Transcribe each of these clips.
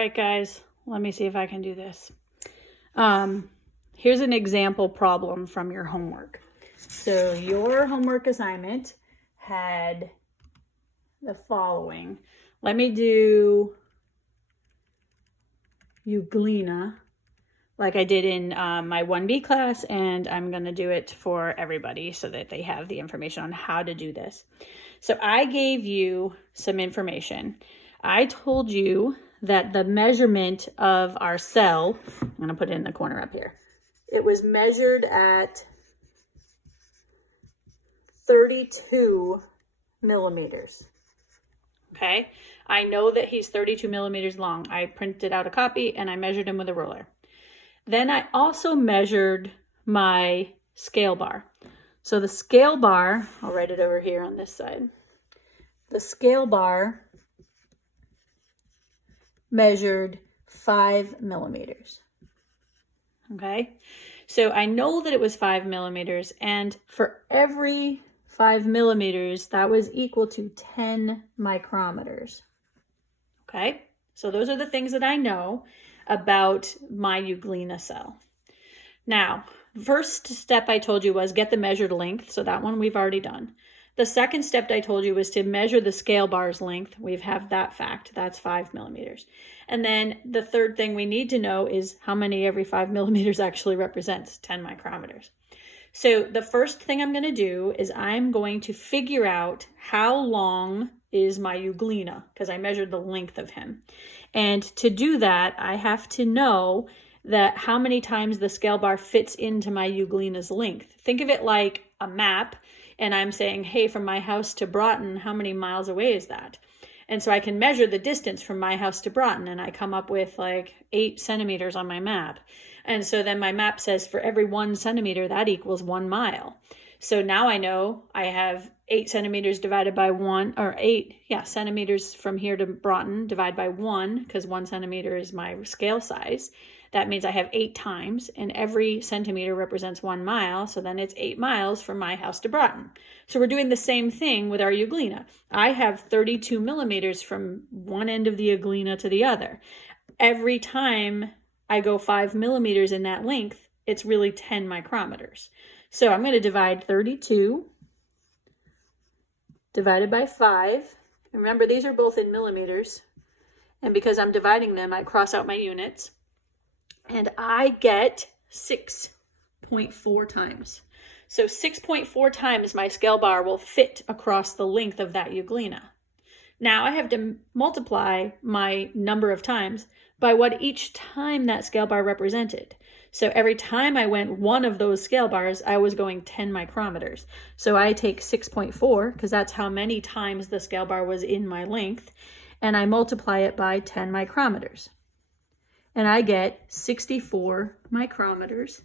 right, guys, let me see if I can do this. Here's an example problem from your homework. So your homework assignment had the following. Let me do euglena like I did in my 1B class, and I'm going to do it for everybody so that they have the information on how to do this. So I gave you some information. I told you that the measurement of our cell, I'm going to put it in the corner up here, it was measured at 32 millimeters. Okay, I know that he's 32 millimeters long. I printed out a copy and I measured him with a ruler. Then I also measured my scale bar. So the scale bar, I'll write it over here on this side. The scale bar measured 5 millimeters. Okay, so I know that it was 5 millimeters, and for every 5 millimeters, that was equal to 10 micrometers. Okay, so those are the things that I know about my euglena cell. Now, first step I told you was get the measured length. So that one we've already done. The second step I told you was to measure the scale bar's length. We have that fact. That's 5 millimeters. And then the third thing we need to know is how many every 5 millimeters actually represents, 10 micrometers. So the first thing I'm going to do is I'm going to figure out how long is my euglena, because I measured the length of him. And to do that, I have to know that how many times the scale bar fits into my euglena's length. Think of it like a map, and I'm saying, hey, from my house to Broughton, how many miles away is that? And so I can measure the distance from my house to Broughton, and I come up with like 8 centimeters on my map. And so then my map says for every 1 centimeter, that equals 1 mile. So now I know I have 8 centimeters divided by 1, or 8 centimeters from here to Broughton divided by 1, because 1 centimeter is my scale size. That means I have 8 times, and every centimeter represents 1 mile. So then it's 8 miles from my house to Broughton. So we're doing the same thing with our euglena. I have 32 millimeters from one end of the euglena to the other. Every time I go 5 millimeters in that length, it's really 10 micrometers. So I'm going to divide 32 divided by 5. And remember, these are both in millimeters. And because I'm dividing them, I cross out my units. And I get 6.4 times. So 6.4 times my scale bar will fit across the length of that euglena. Now I have to multiply my number of times by what each time that scale bar represented. So every time I went one of those scale bars, I was going 10 micrometers. So I take 6.4, because that's how many times the scale bar was in my length, and I multiply it by 10 micrometers. And I get 64 micrometers,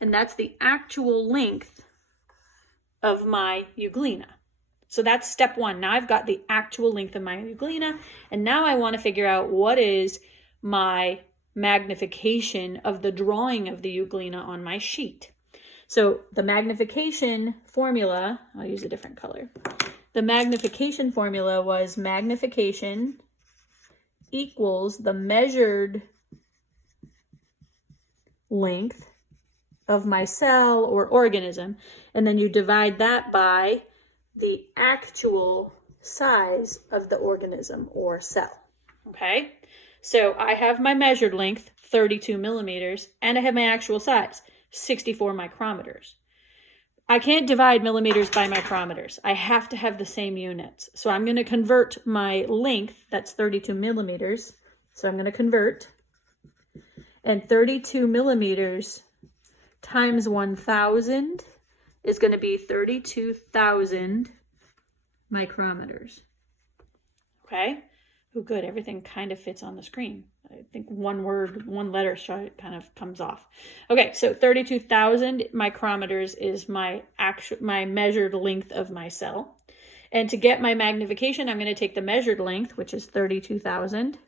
and that's the actual length of my euglena. So that's step 1. Now I've got the actual length of my euglena, and now I want to figure out what is my magnification of the drawing of the euglena on my sheet. So the magnification formula, I'll use a different color. The magnification formula was magnification equals the measured length of my cell or organism, and then you divide that by the actual size of the organism or cell. Okay, so I have my measured length, 32 millimeters, and I have my actual size, 64 micrometers. I can't divide millimeters by micrometers. I have to have the same units. So I'm going to convert my length, that's 32 millimeters. So I'm going to convert, and 32 millimeters times 1,000 is going to be 32,000 micrometers. Okay. Oh, good. Everything kind of fits on the screen. I think one word, one letter kind of comes off. Okay, so 32,000 micrometers is my measured length of my cell. And to get my magnification, I'm going to take the measured length, which is 32,000,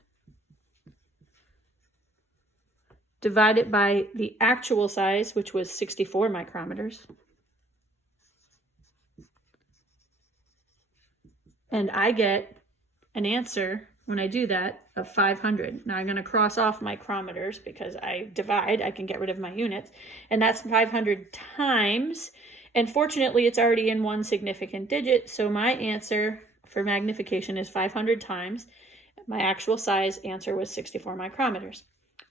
divide it by the actual size, which was 64 micrometers. And I get an answer when I do that, of 500. Now I'm going to cross off micrometers because I divide, I can get rid of my units, and that's 500 times, and fortunately it's already in one significant digit, so my answer for magnification is 500 times. My actual size answer was 64 micrometers.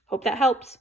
Hope that helps.